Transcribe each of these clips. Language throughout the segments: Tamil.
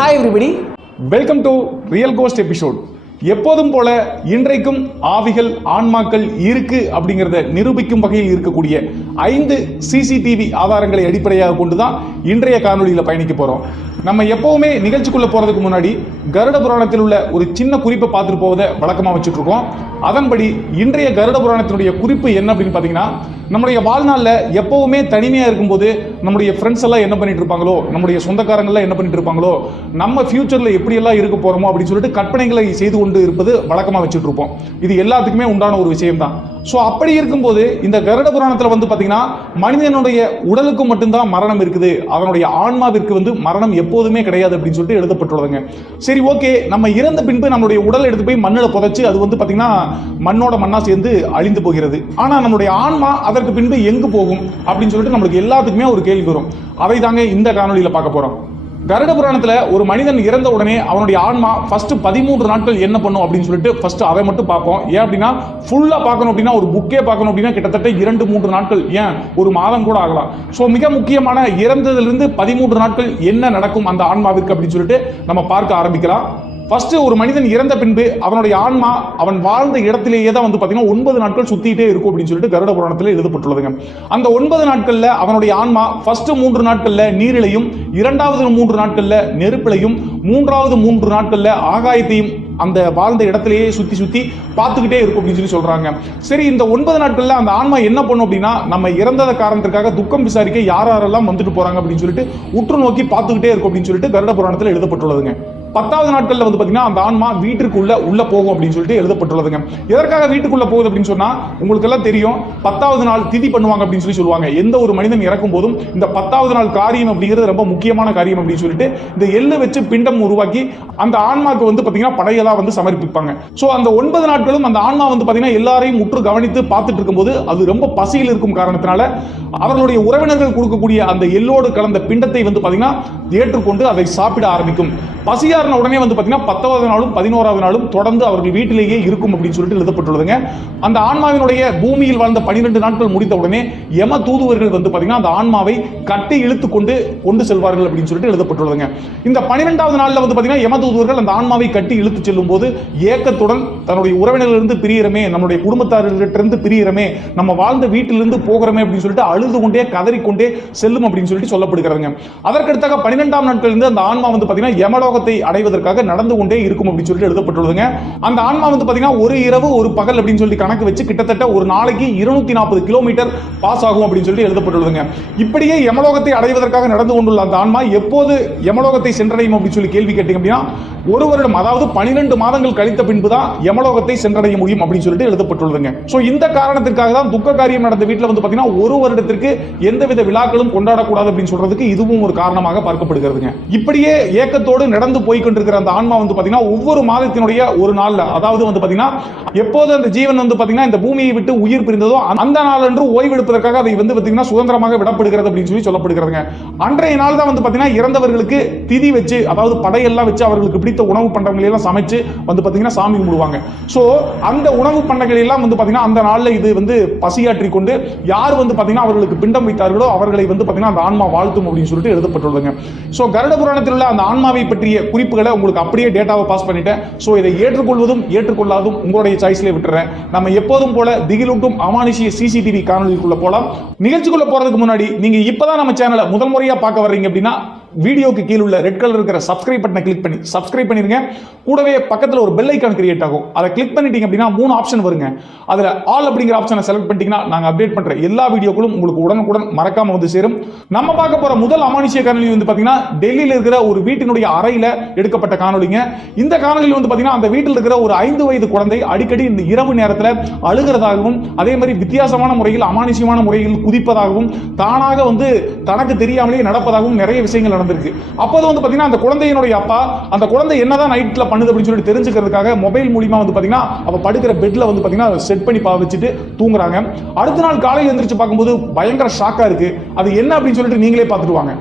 Hi everybody, welcome to real ghost episode. எப்போதும் போல இன்றைக்கும் ஆவிகள் ஆன்மாக்கள் இருக்கு அப்படிங்கிறத நிரூபிக்கும் வகையில் இருக்கக்கூடிய 5 சிசிடிவி ஆதாரங்களை அடிப்படையாக கொண்டுதான் இன்றைய காணொலியில் பயணிக்க போறோம். நம்ம எப்பவுமே நிகழ்ச்சிக்குள்ள போறதுக்கு முன்னாடி கருட புராணத்தில் உள்ள ஒரு சின்ன குறிப்பை பார்த்துட்டு போவதை வழக்கமாக வச்சுட்டு இருக்கோம். அதன்படி இன்றைய கருட புராணத்தினுடைய குறிப்பு என்ன அப்படின்னு பார்த்தீங்கன்னா, நம்முடைய வாழ்நாளில் எப்பவுமே தனிமையாக இருக்கும்போது நம்முடைய ஃப்ரெண்ட்ஸ் எல்லாம் என்ன பண்ணிட்டு இருப்பாங்களோ, நம்முடைய சொந்தக்காரங்கள்லாம் என்ன பண்ணிட்டு இருப்பாங்களோ, நம்ம ஃபியூச்சரில் எப்படியெல்லாம் இருக்க போறோமோ அப்படின்னு சொல்லிட்டு கற்பனைகளை செய்து கொண்டு இருப்பது வழக்கமாக வச்சுட்டு இருப்போம். இது எல்லாத்துக்குமே உண்டான ஒரு விஷயம் தான். ஸோ அப்படி இருக்கும்போது இந்த கருட புராணத்தில் வந்து பார்த்தீங்கன்னா, மனிதனுடைய உடலுக்கு மட்டும்தான் மரணம் இருக்குது, அவனுடைய ஆன்மாவிற்கு மரணம் எப்போதுமே கிடையாது அப்படின்னு சொல்லிட்டு எழுதப்பட்டுள்ளதுங்க. சரி, ஓகே, நம்ம இறந்த பின்பு நம்மளுடைய உடல் எடுத்து போய் மண்ணில் புதைச்சு அது பார்த்தீங்கன்னா மண்ணோட மண்ணா சேர்ந்து அழிந்து போகிறது. ஆனால் நம்மளுடைய ஆன்மா அதற்கு பின்பு எங்கு போகும் அப்படின்னு சொல்லிட்டு நம்மளுக்கு எல்லாத்துக்குமே ஒரு கேள்வி வரும். அதை தாங்க இந்த காணொலியில் பார்க்க போறோம். கருட புராணத்துல ஒரு மனிதன் இறந்த உடனே அவனுடைய ஆன்மா ஃபர்ஸ்ட் 13 நாட்கள் என்ன பண்ணும் அப்படின்னு சொல்லிட்டு ஃபர்ஸ்ட் அதை மட்டும் பார்ப்போம். ஏன் அப்படின்னா, ஃபுல்லா பார்க்கணும் அப்படின்னா, ஒரு புக்கே பார்க்கணும் அப்படின்னா கிட்டத்தட்ட 2-3 நாட்கள், ஏன் ஒரு மாதம் கூட ஆகலாம். ஸோ மிக முக்கியமான இறந்ததிலிருந்து 13 நாட்கள் என்ன நடக்கும் அந்த ஆன்மாவிற்கு அப்படின்னு சொல்லிட்டு நம்ம பார்க்க ஆரம்பிக்கலாம். ஃபர்ஸ்ட் ஒரு மனிதன் இறந்த பின்பு அவனுடைய ஆன்மா அவன் வாழ்ந்த இடத்திலேயே தான் பார்த்தீங்கன்னா 9 நாட்கள் சுத்திட்டே இருக்கும் அப்படின்னு சொல்லிட்டு கருட புராணத்தில் எழுதப்பட்டுள்ளதுங்க. அந்த 9 நாட்கள்ல அவனுடைய ஆன்மா ஃபர்ஸ்ட் 3 நாட்கள்ல நீரிலையும், இரண்டாவது 3 நாட்கள்ல நெருப்பிலையும், மூன்றாவது 3 நாட்கள்ல ஆகாயத்தையும் அந்த வாழ்ந்த இடத்திலேயே சுத்தி பார்த்துக்கிட்டே இருக்கும் அப்படின்னு சொல்றாங்க. சரி, இந்த 9 நாட்கள்ல அந்த ஆன்மா என்ன பண்ணும் அப்படின்னா, நம்ம இறந்தத காரணத்திற்காக துக்கம் விசாரிக்க யாரெல்லாம் வந்துட்டு போறாங்க அப்படின்னு சொல்லிட்டு உற்று நோக்கி பார்த்துக்கிட்டே இருக்கும் அப்படின்னு சொல்லிட்டு கருட புராணத்தில் எழுதப்பட்டுள்ளதுங்க. 10வது நாட்கள்ல பார்த்தீங்கன்னா அந்த ஆன்மா வீட்டுக்குள்ள உள்ள போகும் அப்படின்னு சொல்லிட்டு எழுதப்பட்டுள்ளதுங்க. எதற்காக வீட்டுக்குள்ள போகுது அப்படின்னு சொன்னா, உங்களுக்கு எல்லாம் தெரியும், 10வது நாள் திதி பண்ணுவாங்க அப்படின்னு சொல்லுவாங்க. எந்த ஒரு மனிதன் இறக்கும் போதும் இந்த 10வது நாள் காரியம் அப்படிங்கிறது ரொம்ப முக்கியமான காரியம் அப்படின்னு சொல்லிட்டு இந்த எள்ளு வச்சு பிண்டம் உருவாக்கி அந்த ஆன்மாக்கு பார்த்தீங்கன்னா படையெல்லாம் சமர்ப்பிப்பாங்க. ஸோ அந்த 9 நாட்களும் அந்த ஆன்மா பார்த்தீங்கன்னா எல்லாரையும் உற்று கவனித்து பார்த்துட்டு இருக்கும்போது அது ரொம்ப பசியில் இருக்கும் காரணத்தினால அவர்களுடைய உறவினர்கள் கொடுக்கக்கூடிய அந்த எள்ளோடு கலந்த பிண்டத்தை பார்த்தீங்கன்னா ஏற்றுக்கொண்டு அதை சாப்பிட ஆரம்பிக்கும். பசியாரின உடனே பார்த்தீங்கன்னா 10வது நாளும் 11வது நாளும் தொடர்ந்து அவர்கள் வீட்டிலேயே இருக்கும் அப்படின்னு சொல்லிட்டு எழுதப்பட்டுள்ளதுங்க. அந்த ஆன்மாவினுடைய பூமியில் வாழ்ந்த 12 நாட்கள் முடித்த உடனே யம தூதுவர்கள் பார்த்தீங்கன்னா அந்த ஆன்மாவை கட்டி இழுத்து கொண்டு செல்வார்கள் அப்படின்னு சொல்லிட்டு எழுதப்பட்டுள்ளதுங்க. இந்த 12வது நாளில் பார்த்தீங்கன்னா யம தூதுவர்கள் அந்த ஆன்மாவை கட்டி இழுத்து செல்லும் போது ஏக்கத்துடன் தன்னுடைய உறவினர்களிருந்து பிரியறமே, நம்முடைய குடும்பத்தாரிலிருந்து பிரியறமே, நம்ம வாழ்ந்த வீட்டிலிருந்து போகிறமே அப்படின்னு சொல்லிட்டு அழுது கொண்டே கதறிக்கொண்டே செல்லும் அப்படின்னு சொல்லிட்டு சொல்லப்படுகிறதுங்க. அதற்கடுத்தாக 12ஆம் நாட்கள் இருந்து அந்த ஆன்மா பார்த்தீங்கன்னா யமலோகத்தை அடைவதற்காக நடந்து கொண்டே இருக்கும் அப்படின்னு சொல்லிட்டு எழுதப்பட்டுள்ளதுங்க. அந்த ஆன்மா பார்த்தீங்கன்னா ஒரு இரவு ஒரு பகல் அப்படின்னு சொல்லி கணக்கு வச்சு கிட்டத்தட்ட ஒரு நாளைக்கு 240 கிலோமீட்டர் பாஸ் ஆகும் அப்படின்னு சொல்லி எழுதப்பட்டுள்ளதுங்க. இப்படியே யமலோகத்தை அடைவதற்காக நடந்து கொண்டுள்ள அந்த ஆன்மா எப்போது யமலோகத்தை சென்றடையும் அப்படின்னு சொல்லி கேள்வி கேட்டீங்க அப்படின்னா, ஒரு வருடம், அதாவது 12 மாதங்கள் கழித்த பின்பு தான் யமலோகத்தை சென்றடைய முடியும் அப்படின்னு சொல்லிட்டு எழுதப்பட்டுள்ளதுங்க. ஸோ இந்த காரணத்திற்காக தான் துக்க காரியம் நடந்த வீட்டில் பார்த்தீங்கன்னா ஒரு வருடத்திற்கு எந்தவித விழாக்களும் கொண்டாடக்கூடாது அப்படின்னு சொல்றதுக்கு இதுவும் ஒரு காரணமாக பார்க்கப்படுகிறதுங்க. இப்படியே ஏக்கத்தோடு நடந்து போய் கொண்டிருக்கிற அந்த ஆன்மா பார்த்தீங்கன்னா ஒவ்வொரு மாதத்தினுடைய ஒரு நாள்ல, அதாவது பார்த்தீங்கன்னா எப்போது அந்த ஜீவன் பார்த்தீங்கன்னா இந்த பூமியை விட்டு உயிர் பிரிந்ததோ அந்த நாளன்று ஓய்வெடுப்பதற்காக அதை பார்த்தீங்கன்னா சுதந்திரமாக விடப்படுகிறது அப்படின்னு சொல்லி சொல்லப்படுகிறதுங்க. அன்றைய நாள் தான் பார்த்தீங்கன்னா இறந்தவர்களுக்கு திதி வச்சு, அதாவது படையெல்லாம் வச்சு அவர்களுக்கு பிடித்த உணவு பண்டங்களை எல்லாம் சமைச்சு பார்த்தீங்கன்னா சாமி கும்பிடுவாங்க. ஸோ அந்த உணவு பண்டங்களை எல்லாம் பார்த்தீங்கன்னா அந்த நாளில் இது பசியாற்றி கொண்டு யார் பார்த்தீங்கன்னா அவர்களுக்கு பிண்டம் வைத்தார்களோ அவர்களை பார்த்தீங்கன்னா அந்த ஆன்மா வாழ்த்தும் அப்படின்னு சொல்லிட்டு எழுதப்பட்டுள்ளதுங்க. ஸோ கருட புராணத்தில் உள்ள அந்த ஆன்மாவை பற்றிய குறிப்புகளை உங்களுக்கு அப்படியே டேட்டாவை பாஸ் பண்ணிட்டேன். ஸோ இதை ஏற்றுக்கொள்வதும் ஏற்றுக்கொள்ளாதும் உங்களுடைய சாய்ஸ்லேயே விட்டுறேன். நம்ம எப்போதும் போல திகிலூட்டும் அமானுஷிய சிசிடிவி காணொலிக்குள்ள போலாம். நிகழ்ச்சிக்குள்ள போறதுக்கு முன்னாடி நீங்க இப்பதான் நம்ம சேனலை முதல் முறையா பார்க்க வர்றீங்க அப்படின்னா வீடியோக்கு கீழே உள்ள ரெட் கலர் இருக்கிற சப்ஸ்கிரைப் பட்டனை கிளிக் பண்ணி சப்ஸ்கிரைப் பண்ணிருங்க. கூடவே பக்கத்தில் ஒரு பெல் ஐக்கான் கிரியேட் ஆகும். அதை கிளிக் பண்ணிட்டீங்க அப்படின்னா 3 ஆப்ஷன் வருங்க. அதில் ஆல் அப்படிங்கிற ஆப்ஷனை செலக்ட் பண்ணிட்டீங்கன்னா நாங்கள் அப்டேட் பண்ற எல்லா வீடியோக்களும் உங்களுக்கு உடனுக்குடன் மறக்காம சேரும். நம்ம பார்க்க போற முதல் அமானுஷிய காணொலி பார்த்தீங்கன்னா டெல்லியில் இருக்கிற ஒரு வீட்டினுடைய அறையில எடுக்கப்பட்ட காணொலிங்க. இந்த காணொலியில் பார்த்தீங்கன்னா அந்த வீட்டில் இருக்கிற ஒரு 5 வயது குழந்தை அடிக்கடி இந்த இரவு நேரத்தில் அழுகிறதாகவும், அதே மாதிரி வித்தியாசமான முறையில் அமானுஷியமான முறையில் குதிப்பதாகவும், தானாக தனக்கு தெரியாமலே நடப்பதாகவும் நிறைய விஷயங்கள் நடந்திருக்கு. அப்போது பாத்தீங்கன்னா அந்த குழந்தையினுடைய அப்பா அந்த குழந்தை என்னதான் நைட்ல பண்ணுது அப்படின்னு சொல்லி தெரிஞ்சுக்கிறதுக்காக மொபைல் மூலமா பாத்தீங்கன்னா அவ படுக்கிற பெட்ல பாத்தீங்கன்னா செட் பண்ணி வச்சுட்டு தூங்குறாங்க. அடுத்த நாள் காலையில் எந்திரிச்சு பார்க்கும்போது பயங்கர ஷாக்கா இருக்கு. அது என்ன அப்படின்னு சொல்லிட்டு நீங்களே பார்த்துட்டு வாங்க.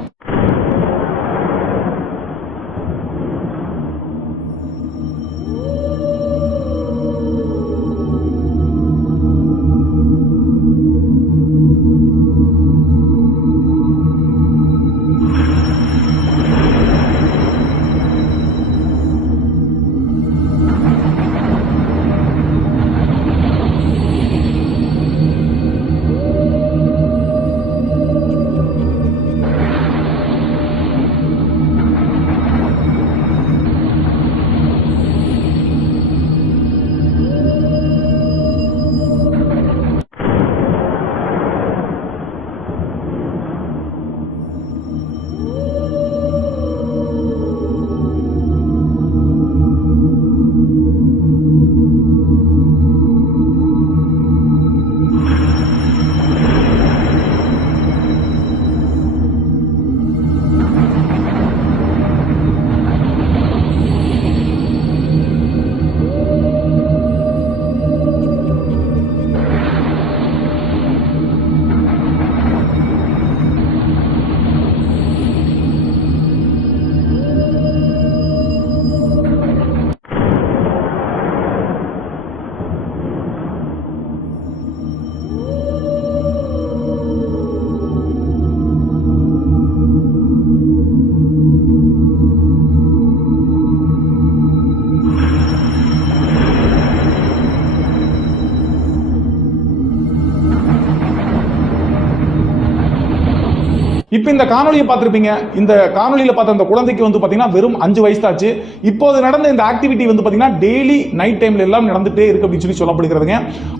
இப்போ இந்த காணொலியை பார்த்திருப்பீங்க. இந்த காணொலியில் பார்த்த அந்த குழந்தைக்கு வந்து பார்த்தீங்கன்னா வெறும் 5 வயசு ஆச்சு. இப்போது நடந்த இந்த ஆக்டிவிட்டி வந்து பார்த்தீங்கன்னா டெய்லி நைட் டைம்ல எல்லாம் நடந்துட்டே இருக்கு அப்படின்னு சொல்லப்படுகிறதுங்க.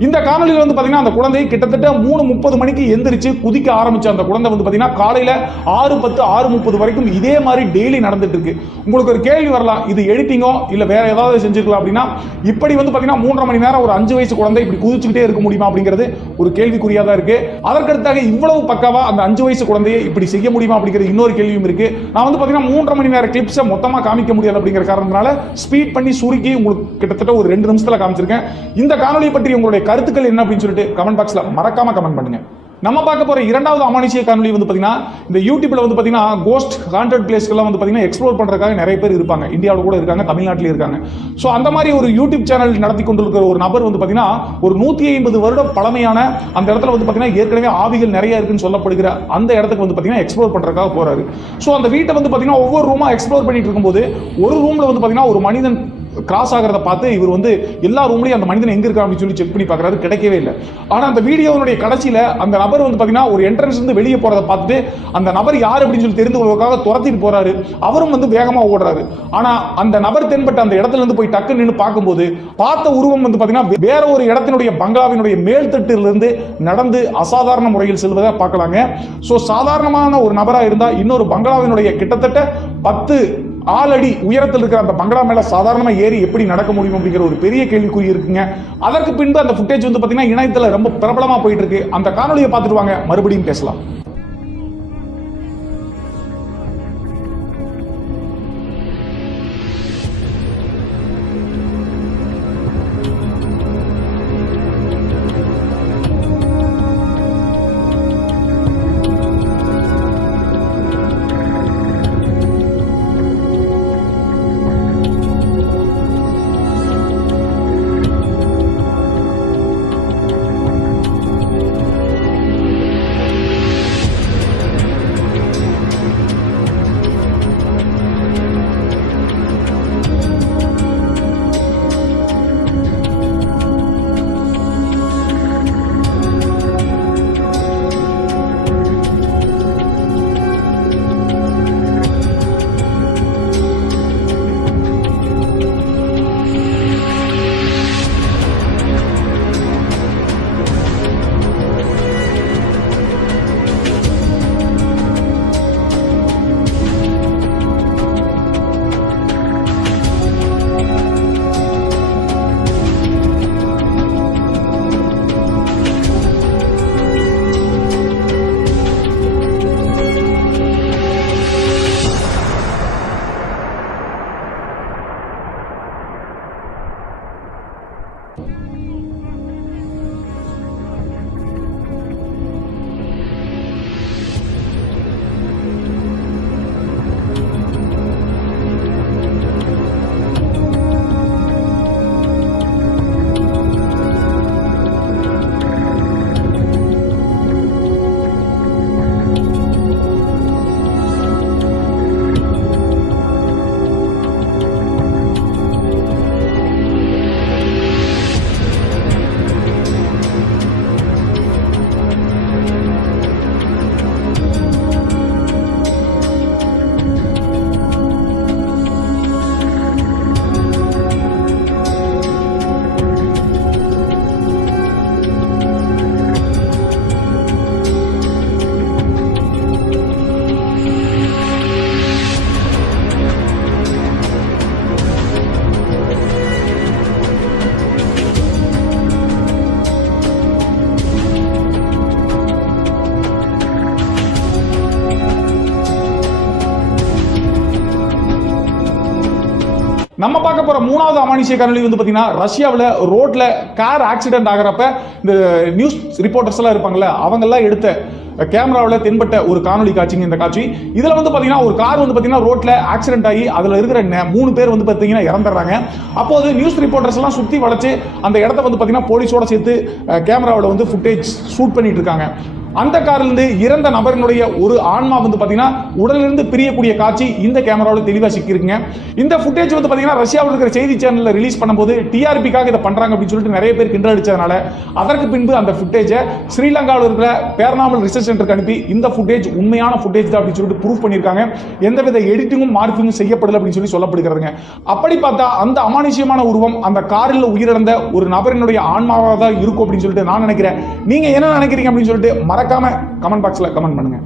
இந்த காணொலியில் வந்து பார்த்தீங்கன்னா அந்த குழந்தை கிட்டத்தட்ட 3:30 மணிக்கு எந்திரிச்சு குதிக்க ஆரம்பிச்ச அந்த குழந்தை வந்து பார்த்தீங்கன்னா காலையில 6:10 6:30 வரைக்கும் இதே மாதிரி டெய்லி நடந்துட்டு இருக்கு. உங்களுக்கு ஒரு கேள்வி வரலாம், இது எடிட்டிங்கோ இல்ல வேற ஏதாவது செஞ்சிருக்கலாம் அப்படின்னா, இப்படி வந்து பார்த்தீங்கன்னா 3.5 மணி நேரம் ஒரு 5 வயசு குழந்தை இப்படி குதிச்சுக்கிட்டே இருக்க முடியுமா அப்படிங்கிறது ஒரு கேள்விக்குறியா தான் இருக்கு. அதற்கடுத்தாக இவ்வளவு பக்காவா அந்த 5 வயசு குழந்தையை இப்படி செய்ய முடியுமா அப்படிங்கிற இன்னொரு கேள்வியும் இருக்கு. நான் வந்து பாத்தீங்கன்னா 3.5 மணி நேர கிளிப்ஸை மொத்தமா காமிக்க முடியாது அப்படிங்கிற காரணத்தினால ஸ்பீட் பண்ணி சுருக்கி உங்களுக்கு கிட்டத்தட்ட ஒரு 2 நிமிஷத்துல காமிச்சிருக்கேன். இந்த காணொலி பற்றி உங்களுடைய கருத்துக்கள் என்ன அப்படின்னு சொல்லிட்டு கமெண்ட் பாக்ஸ்ல மறக்காம கமெண்ட் பண்ணுங்க. நம்ம பார்க்க போற இரண்டாவது அமானுஷ்ய காணொலி வந்து பாத்தீங்கன்னா இந்த யூடியூப்ல வந்து பாத்தீங்கன்னா கோஸ்ட் ஹாண்டட் பிளேஸ்க்கெல்லாம் வந்து பாத்தீங்கன்னா எக்ஸ்ப்ளோர் பண்றதுக்காக நிறைய பேர் இருப்பாங்க. இந்தியாவில் கூட இருக்காங்க, தமிழ்நாட்டில் இருக்காங்க. ஸோ அந்த மாதிரி ஒரு யூடியூப் சேனல் நடத்தி கொண்டிருக்கிற ஒரு நபர் வந்து பாத்தீங்கன்னா ஒரு 150 வருடம் பழமையான அந்த இடத்துல வந்து பாத்தீங்கன்னா ஏற்கனவே ஆவிகள் நிறைய இருக்குன்னு சொல்லப்படுகிற அந்த இடத்துக்கு வந்து பாத்தீங்கன்னா எக்ஸ்ப்ளோர் பண்றதுக்காக போறாரு. ஸோ அந்த வீட்டை வந்து பாத்தீங்கன்னா ஒவ்வொரு ரூமா எக்ஸ்ப்ளோர் பண்ணிட்டு இருக்கும்போது ஒரு ரூம்ல வந்து பாத்தீங்கன்னா ஒரு மனிதன் கிராஸ் ஆகிறத பார்த்து இவர் வந்து எல்லா ரூம்லயும் அந்த மனிதன் எங்க இருக்கா அப்படின்னு சொல்லி செக் பண்ணி பார்க்கறாரு, கிடைக்கவே இல்லை. ஆனா அந்த வீடியோனுடைய கடைசியில அந்த நபர் வந்து பாத்தீங்கன்னா ஒரு என்ட்ரன்ஸ் இருந்து வெளியே போறதை பார்த்துட்டு அந்த நபர் யார் அப்படின்னு சொல்லி தெரிந்து கொள்வதற்காக துரத்திட்டு போறாரு. அவரும் வந்து வேகமா ஓடுறாரு. ஆனா அந்த நபர் தென்பட்ட அந்த இடத்துல இருந்து போய் டக்கு நின்று பார்க்கும்போது பார்த்த உருவம் வந்து பாத்தீங்கன்னா வேற ஒரு இடத்தினுடைய பங்களாவினுடைய மேல்தட்டிலிருந்து நடந்து அசாதாரண முறையில் செல்வதை பார்க்கலாங்க. ஸோ சாதாரணமான ஒரு நபரா இருந்தா இன்னொரு பங்களாவினுடைய கிட்டத்தட்ட 10 ஆளடி உயரத்தில் இருக்கிற அந்த பங்களா மேல சாதாரணமா ஏறி எப்படி நடக்க முடியும் அப்படிங்கிற ஒரு பெரிய கேள்விக்குறி இருக்குங்க. அதற்கு பின்பு அந்த ஃபுட்டேஜ் வந்து பாத்தீங்கன்னா இணையத்துல ரொம்ப பிரபலமா போயிட்டு இருக்கு. அந்த காணொலியை பார்த்துட்டு வாங்க, மறுபடியும் பேசலாம். நம்ம பார்க்க போற மூணாவது அமானுஷ்ய காணொளி வந்து பாத்தீங்கன்னா ரஷ்யாவில் ரோட்ல கார் ஆக்சிடென்ட் ஆகிறப்ப இந்த நியூஸ் ரிப்போர்ட்டர்ஸ் எல்லாம் இருப்பாங்கல்ல, அவங்க எல்லாம் எடுத்த கேமராவில் தென்பட்ட ஒரு காணொலி காட்சிங்க இந்த காட்சி. இதுல வந்து பாத்தீங்கன்னா ஒரு கார் வந்து பாத்தீங்கன்னா ரோட்ல ஆக்சிடென்ட் ஆகி அதுல இருக்கிற 3 பேர் வந்து பாத்தீங்கன்னா இறந்துடுறாங்க. அப்போது நியூஸ் ரிப்போர்ட்டர்ஸ் எல்லாம் சுத்தி வளைச்சு அந்த இடத்த வந்து பாத்தீங்கன்னா போலீஸோட சேர்த்து கேமராவில் வந்து ஃபுட்டேஜ் ஷூட் பண்ணிட்டு இருக்காங்க. அந்த காரிலிருந்து இறந்த நபரினுடைய ஒரு ஆன்மா வந்து பாத்தீங்கன்னா உடலிலிருந்து பிரியக்கூடிய காட்சி இந்த கேமராவில் தெளிவாக சிக்கிருக்குங்க. இந்த ஃபுட்டேஜ் வந்து பாத்தீங்கன்னா ரஷ்யாவில் இருக்கிற செய்தி சேனல்ல ரிலீஸ் பண்ணும்போது டிஆர்பிக்காக இதை பண்றாங்க அப்படின்னு சொல்லிட்டு நிறைய பேர் கிண்டல் அடிச்சதுனால அதற்கு பின்பு அந்த ஃபுட்டேஜை ஸ்ரீலங்காவில் இருக்கிற பேரனாமல் ரிசர்ச் சென்டருக்கு அனுப்பி இந்த ஃபுட்டேஜ் உண்மையான ஃபுட்டேஜ் தான் அப்படின்னு சொல்லிட்டு ப்ரூவ் பண்ணியிருக்காங்க. எந்தவித எடிட்டிங்கும் மார்பிங்கும் செய்யப்படல அப்படின்னு சொல்லி சொல்லப்படுகிறதுங்க. அப்படி பார்த்தா அந்த அமானுஷ்யமான உருவம் அந்த காரில் உயிரிழந்த ஒரு நபரினுடைய ஆன்மாவாக தான் இருக்கும் அப்படின்னு சொல்லிட்டு நான் நினைக்கிறேன். நீங்க என்ன நினைக்கிறீங்க அப்படின்னு சொல்லிட்டு மறக்காம கமெண்ட் பாக்ஸ்ல கமெண்ட் பண்ணுங்க.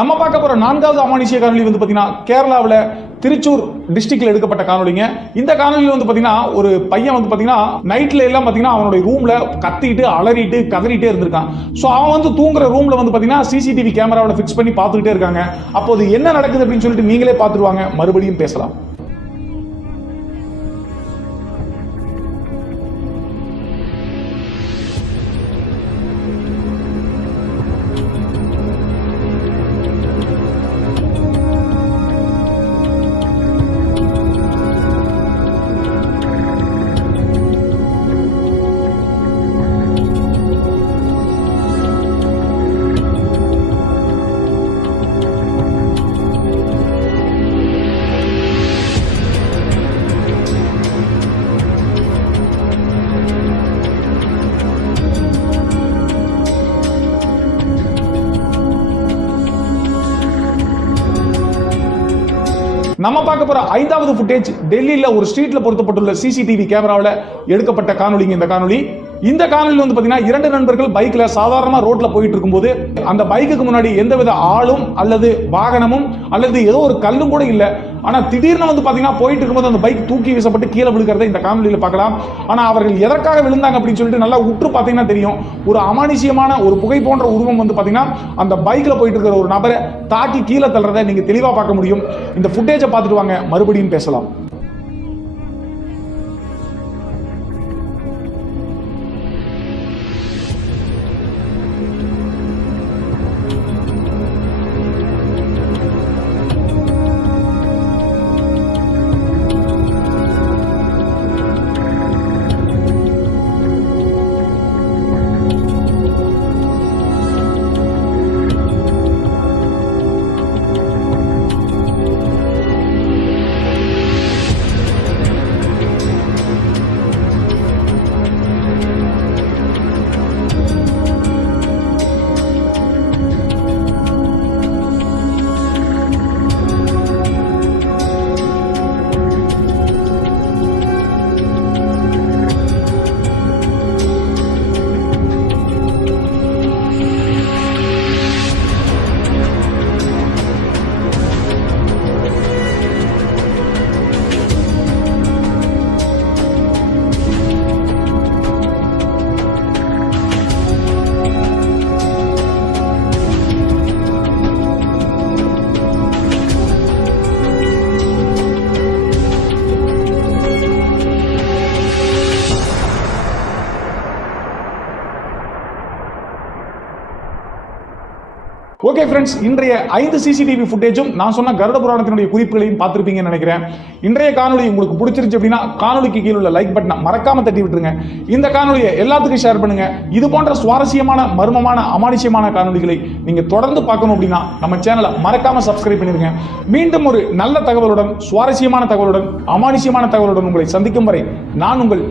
நம்ம பார்க்க போற நான்காவது அமானுஷ்ய காணொளி வந்து பாத்தீங்கன்னா கேரளாவில் திருச்சூர் டிஸ்ட்ரிக்ட்ல எடுக்கப்பட்ட காணொலிங்க. இந்த காணொலியில் வந்து பாத்தீங்கன்னா ஒரு பையன் வந்து பாத்தீங்கன்னா நைட்ல எல்லாம் பாத்தீங்கன்னா அவனுடைய ரூம்ல கத்திட்டு அலறிட்டு கதறிட்டே இருந்திருக்கான். ஸோ அவன் வந்து தூங்குற ரூம்ல வந்து பாத்தீங்கன்னா சிசிடிவி கேமராவில் ஃபிக்ஸ் பண்ணி பார்த்துக்கிட்டே இருக்காங்க. அப்போது என்ன நடக்குது அப்படின்னு சொல்லிட்டு நீங்களே பார்த்துருவாங்க. மறுபடியும் பேசலாம். நம்ம பார்க்க போற ஐந்தாவது ஃபுட்டேஜ் டெல்லியில் ஒரு ஸ்ட்ரீட்ல பொருத்தப்பட்டுள்ள சிசிடிவி கேமராவில் எடுக்கப்பட்ட காணொலிங்க. இந்த காணொலியில் வந்து பாத்தீங்கன்னா இரண்டு நண்பர்கள் பைக்ல சாதாரணமா ரோட்ல போயிட்டு இருக்கும்போது அந்த பைக்குக்கு முன்னாடி எந்தவித ஆளும் அல்லது வாகனமும் அல்லது ஏதோ ஒரு கல்லும் கூட இல்லை. ஆனா திடீர்னு வந்து பாத்தீங்கன்னா போயிட்டு இருக்கும்போது அந்த பைக் தூக்கி வீசப்பட்டு கீழே விழுகிறத இந்த காணொலியில் பார்க்கலாம். ஆனா அவர்கள் எதற்காக விழுந்தாங்க அப்படின்னு சொல்லிட்டு நல்லா உற்று பார்த்தீங்கன்னா தெரியும். ஒரு அமானுஷ்யமான ஒரு புகை போன்ற உருவம் வந்து பாத்தீங்கன்னா அந்த பைக்ல போயிட்டு இருக்கிற ஒரு நபரை தாக்கி கீழே தள்ளுறதை நீங்க தெளிவா பார்க்க முடியும். இந்த ஃபுட்டேஜை பார்த்துட்டு வாங்க, மறுபடியும் பேசலாம். ஓகே ஃப்ரெண்ட்ஸ், இன்றைய 5 சிசிடிவி ஃபுட்டேஜும் நான் சொன்ன கருட புராணத்தினுடைய குறிப்புகளையும் பார்த்திருப்பீங்கன்னு நினைக்கிறேன். இன்றைய காணொலி உங்களுக்கு பிடிச்சிருச்சு அப்படின்னா காணொலிக்கு கீழே உள்ள லைக் பட்டனை மறக்காம தட்டி விட்டுருங்க. இந்த காணொலியை எல்லாத்துக்கும் ஷேர் பண்ணுங்க. இது போன்ற சுவாரஸ்யமான, மர்மமான, அமானுஷ்யமான காணொலிகளை நீங்க தொடர்ந்து பார்க்கணும் அப்படின்னா நம்ம சேனலை மறக்காம சப்ஸ்கிரைப் பண்ணிருங்க. மீண்டும் ஒரு நல்ல தகவலுடன், சுவாரஸ்யமான தகவலுடன், அமானுஷ்யமான தகவலுடன் உங்களை சந்திக்கும் வரை நான் உங்கள்